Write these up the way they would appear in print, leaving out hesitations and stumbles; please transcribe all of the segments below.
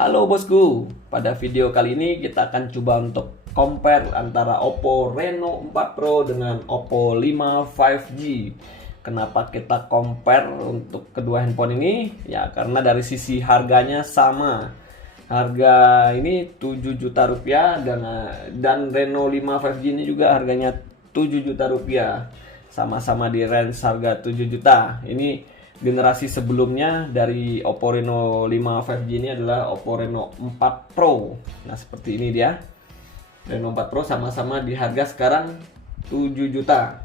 Halo bosku, pada video kali ini kita akan coba untuk compare antara Oppo Reno 4 Pro dengan Oppo 5 5G. Kenapa kita compare untuk kedua handphone ini? Ya karena dari sisi harganya sama. Harga ini 7 juta rupiah dan Reno 5 5G ini juga harganya 7 juta rupiah. Sama-sama di range harga 7 juta. Ini generasi sebelumnya dari Oppo Reno 5 5G ini adalah Oppo Reno 4 Pro. Nah, seperti ini dia. Reno 4 Pro sama-sama di harga sekarang 7 juta.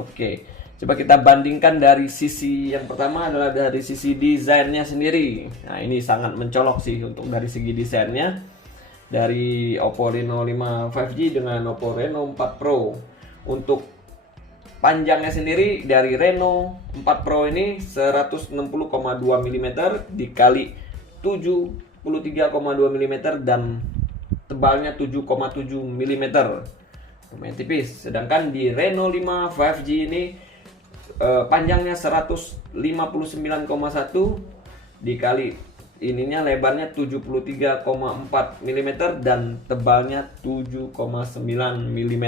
Oke, coba kita bandingkan dari sisi yang pertama adalah dari sisi desainnya sendiri. Nah, ini sangat mencolok sih untuk dari segi desainnya. Dari Oppo Reno 5 5G dengan Oppo Reno 4 Pro. Untuk panjangnya sendiri dari Reno 4 Pro ini 160,2 mm dikali 73,2 mm dan tebalnya 7,7 mm. Lumayan tipis. Sedangkan di Reno 5 5G ini panjangnya 159,1 dikali ininya lebarnya 73,4 mm dan tebalnya 7,9 mm.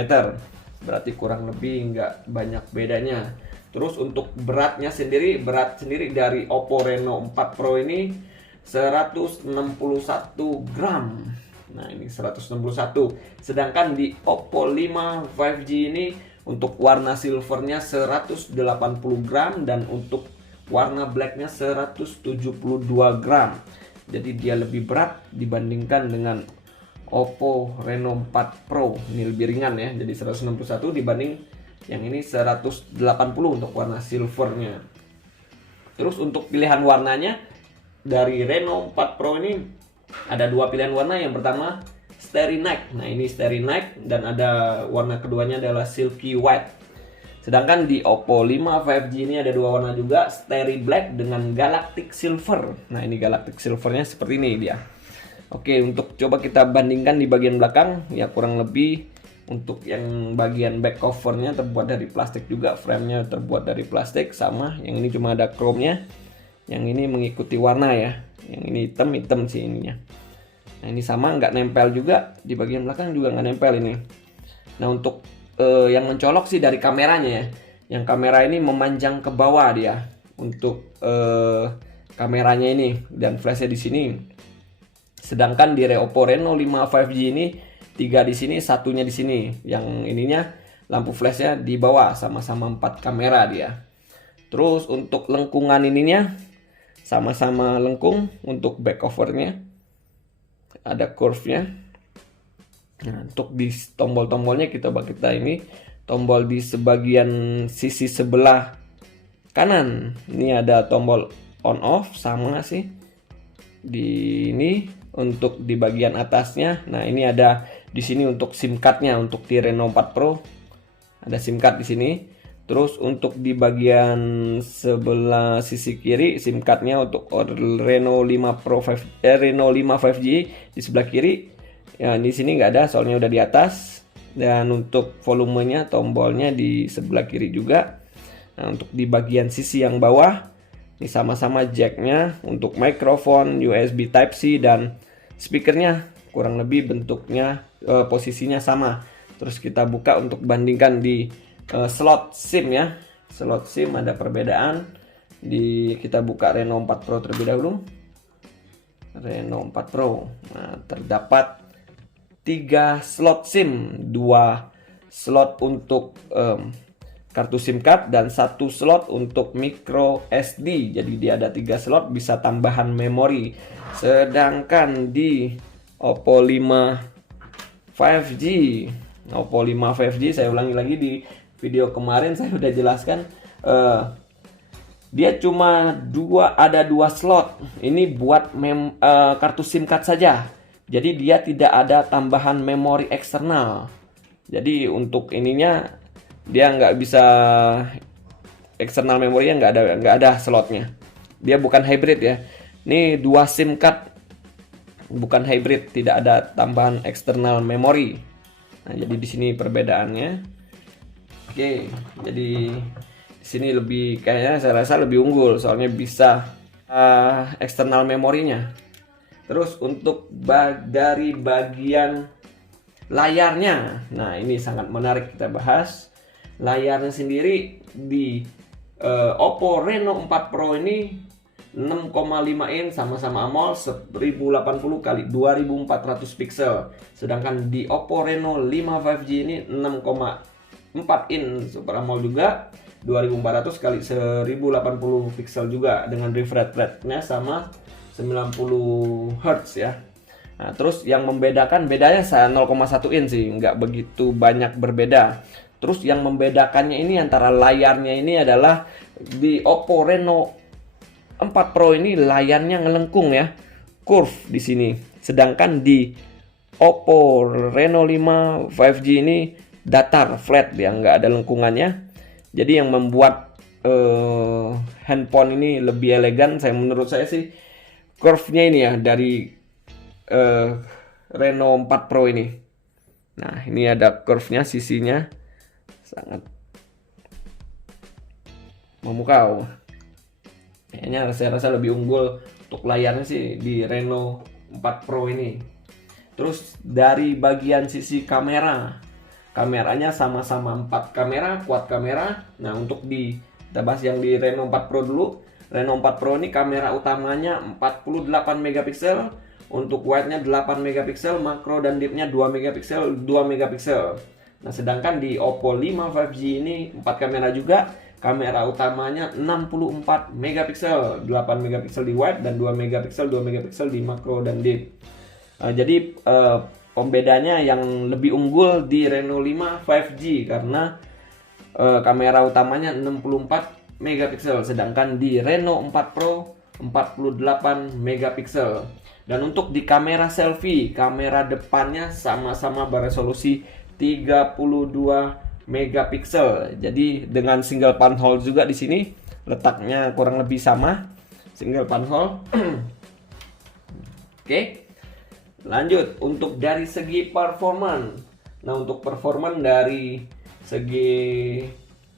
Berarti kurang lebih nggak banyak bedanya. Terus untuk beratnya sendiri, berat sendiri dari Oppo Reno 4 Pro ini 161 gram. Nah, ini 161. Sedangkan di Oppo 5 5G ini untuk warna silvernya 180 gram dan untuk warna blacknya 172 gram. Jadi dia lebih berat dibandingkan dengan Oppo Reno 4 Pro. Ini lebih ringan ya, jadi 161 dibanding yang ini 180 untuk warna silvernya. Terus untuk pilihan warnanya dari Reno 4 Pro ini ada dua pilihan warna. Yang pertama Starry Night. Nah, ini Starry Night dan ada warna keduanya adalah Silky White. Sedangkan di Oppo 5 5G ini ada dua warna juga, Starry Black dengan Galactic Silver. Nah, ini Galactic Silvernya seperti ini dia. Oke, untuk coba kita bandingkan di bagian belakang, ya kurang lebih untuk yang bagian back covernya terbuat dari plastik juga, framenya terbuat dari plastik sama. Yang ini cuma ada chrome-nya, yang ini mengikuti warna ya. Yang ini hitam sih ininya. Nah, ini sama, nggak nempel juga di bagian belakang, juga nggak nempel ini. Nah, untuk yang mencolok sih dari kameranya ya. Yang kamera ini memanjang ke bawah dia untuk kameranya ini dan flashnya di sini. Sedangkan di Oppo Reno 5 5G ini 3 di sini, satunya di sini. Yang ininya lampu flashnya di bawah, sama-sama 4 kamera dia. Terus untuk lengkungan ininya sama-sama lengkung. Untuk back covernya ada curve-nya. Nah, untuk di tombol-tombolnya kita ini tombol di sebagian sisi sebelah kanan. Ini ada tombol on off sama sih. Di ini untuk di bagian atasnya, nah ini ada di sini untuk SIM card-nya. Untuk di Reno 4 Pro ada SIM card di sini. Terus untuk di bagian sebelah sisi kiri SIM card-nya untuk Reno 5 Pro Reno 5 5G di sebelah kiri. Ya, di sini nggak ada, soalnya udah di atas. Dan untuk volumenya, tombolnya di sebelah kiri juga. Nah, untuk di bagian sisi yang bawah ini sama-sama jacknya untuk mikrofon, USB Type-C dan speakernya kurang lebih bentuknya posisinya sama. Terus kita buka untuk bandingkan di slot SIM ya. Slot SIM ada perbedaan. Kita buka Reno 4 Pro terlebih dahulu. Reno 4 Pro. Nah, terdapat 3 slot SIM, 2 slot untuk kartu SIM card dan 1 slot untuk micro SD. Jadi dia ada 3 slot, bisa tambahan memori. Sedangkan di Oppo 5 5G, Oppo 5 5G saya ulangi lagi, di video kemarin saya udah jelaskan dia cuma ada 2 slot. Ini buat kartu SIM card saja. Jadi dia tidak ada tambahan memori eksternal. Jadi untuk ininya dia nggak bisa eksternal memorinya, nggak ada slotnya. Dia bukan hybrid ya. Ini 2 SIM card, bukan hybrid, tidak ada tambahan eksternal memori. Nah, jadi di sini perbedaannya. Oke, jadi di sini lebih kayaknya saya rasa lebih unggul, soalnya bisa eksternal memorinya. Terus untuk dari bagian layarnya, nah ini sangat menarik kita bahas. Layarnya sendiri di Oppo Reno 4 Pro ini 6,5 in sama-sama AMOLED 1080 kali 2400 pixel. Sedangkan di Oppo Reno 5 5G ini 6,4 in Super AMOLED juga 2400 kali 1080 pixel juga dengan refresh rate-nya sama 90 Hz ya. Nah, terus yang membedakan bedanya 0,1 in sih, nggak begitu banyak berbeda. Terus yang membedakannya ini antara layarnya ini adalah di Oppo Reno 4 Pro ini layarnya ngelengkung ya, curve di sini. Sedangkan di Oppo Reno 5 5G ini datar, flat ya, nggak ada lengkungannya. Jadi yang membuat handphone ini lebih elegan, menurut saya sih curve-nya ini ya dari Reno 4 Pro ini. Nah, ini ada curve-nya, sisinya sangat memukau. Kayaknya saya rasa lebih unggul untuk layarnya sih di Reno 4 Pro ini. Terus dari bagian sisi kamera, kameranya sama-sama 4 kamera, quad kamera. Nah, untuk kita bahas yang di Reno 4 Pro dulu. Reno 4 Pro ini kamera utamanya 48 megapiksel, untuk wide-nya 8 megapiksel, makro dan deep-nya 2 megapiksel, 2 megapiksel. Nah, sedangkan di Oppo 5 5G ini 4 kamera juga. Kamera utamanya 64 megapiksel, 8 megapiksel di wide dan 2 megapiksel, 2 megapiksel di makro dan deep. Jadi pembedanya yang lebih unggul di Reno 5 5G karena kamera utamanya 64 megapiksel, sedangkan di Reno 4 Pro 48 megapiksel. Dan untuk di kamera selfie, kamera depannya sama-sama beresolusi 32 megapiksel. Jadi dengan single panhole juga di sini letaknya kurang lebih sama, single panhole. Oke. Lanjut untuk dari segi performance. Nah, untuk performance dari segi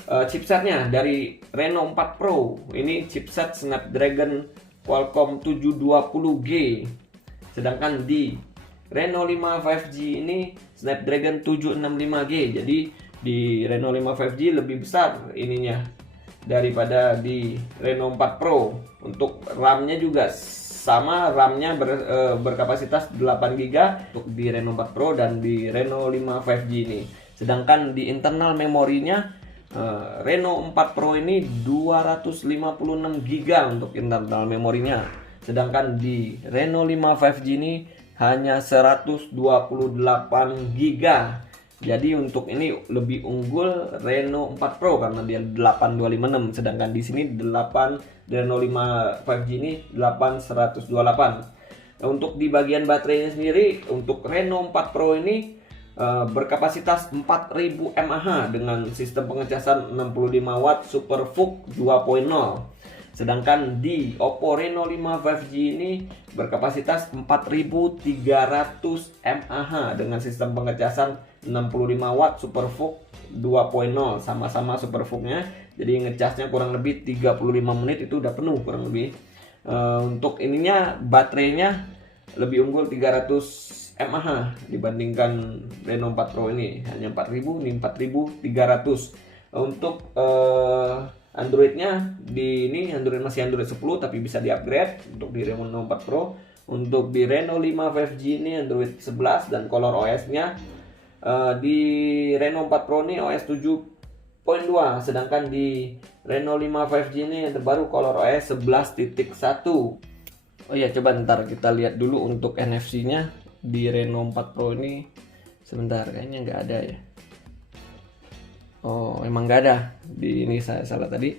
chipsetnya dari Reno 4 Pro ini chipset Snapdragon Qualcomm 720G. Sedangkan di Reno 5 5G ini Snapdragon 765G. Jadi di Reno 5 5G lebih besar ininya daripada di Reno 4 Pro. Untuk RAM-nya juga sama, RAM-nya berkapasitas 8GB untuk di Reno 4 Pro dan di Reno 5 5G ini. Sedangkan di internal memorinya Reno 4 Pro ini 256GB untuk internal memorinya. Sedangkan di Reno 5 5G ini hanya 128GB. Jadi untuk ini lebih unggul Reno 4 Pro karena dia 8256, sedangkan di sini Reno 5 5G ini 8128. Nah, untuk di bagian baterainya sendiri untuk Reno 4 Pro ini berkapasitas 4000 mAh dengan sistem pengecasan 65 watt Super VOOC 2.0. Sedangkan di Oppo Reno 5 5G ini berkapasitas 4300 mAh dengan sistem pengecasan 65 watt Super VOOC 2.0, sama-sama Super VOOC-nya. Jadi ngecasnya kurang lebih 35 menit itu udah penuh kurang lebih. Untuk ininya baterainya lebih unggul 300 mAh dibandingkan Reno 4 Pro ini, hanya 4000, ini 4300. Untuk Androidnya ini masih Android 10 tapi bisa di-upgrade untuk di Reno 4 Pro. Untuk di Reno 5 5G ini Android 11 dan color OS-nya di Reno 4 Pro ini OS 7.2, sedangkan di Reno 5 5G ini yang terbaru color OS 11.1. Oh ya, coba ntar kita lihat dulu untuk NFC-nya di Reno 4 Pro ini. Sebentar, kayaknya nggak ada ya. Oh, emang nggak ada. Di ini saya salah tadi.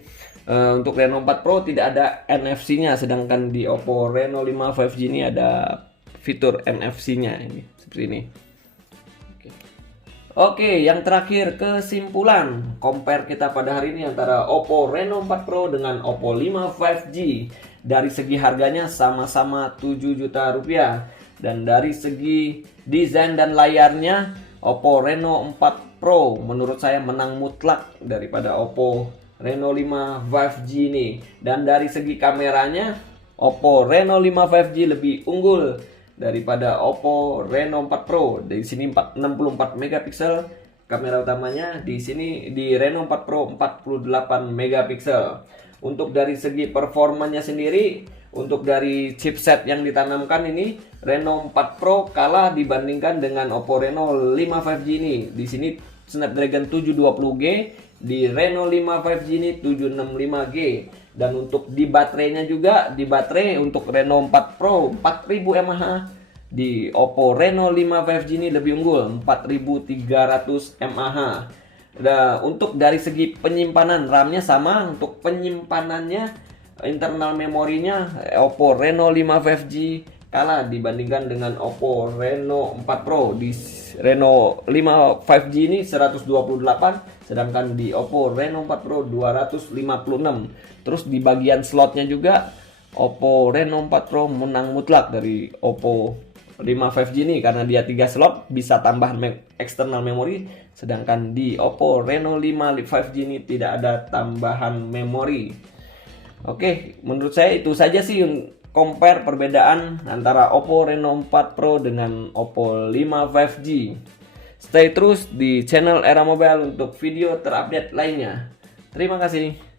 Untuk Reno 4 Pro tidak ada NFC-nya, sedangkan di Oppo Reno 5 5G ini ada fitur NFC-nya ini seperti ini. Oke, yang terakhir kesimpulan compare kita pada hari ini antara Oppo Reno 4 Pro dengan Oppo 5 5G. Dari segi harganya sama-sama 7 juta rupiah, dan dari segi desain dan layarnya Oppo Reno 4 Pro menurut saya menang mutlak daripada Oppo Reno 5 5G ini. Dan dari segi kameranya Oppo Reno 5 5G lebih unggul daripada Oppo Reno 4 Pro. Di sini 64 megapiksel kamera utamanya, di sini di Reno 4 Pro 48 megapiksel. Untuk dari segi performanya sendiri, untuk dari chipset yang ditanamkan ini, Reno 4 Pro kalah dibandingkan dengan Oppo Reno 5 5G ini. Di sini Snapdragon 720G, di Reno 5 5G ini 765G. Dan untuk di baterainya juga, di baterai untuk Reno 4 Pro 4000 mAh, di Oppo Reno 5 5G ini lebih unggul 4300 mAh. Nah, untuk dari segi penyimpanan RAM-nya sama, untuk penyimpanannya internal memorinya Oppo Reno 5 5G kalah dibandingkan dengan Oppo Reno 4 Pro. Di Reno 5 5G ini 128, sedangkan di Oppo Reno 4 Pro 256. Terus di bagian slotnya juga Oppo Reno 4 Pro menang mutlak dari Oppo 5 5G ini karena dia 3 slot, bisa tambahan external memory, sedangkan di Oppo Reno 5 5G ini tidak ada tambahan memori. Oke, menurut saya itu saja sih compare perbedaan antara Oppo Reno 4 Pro dengan Oppo 5 5G. Stay terus di channel Era Mobile untuk video terupdate lainnya. Terima kasih.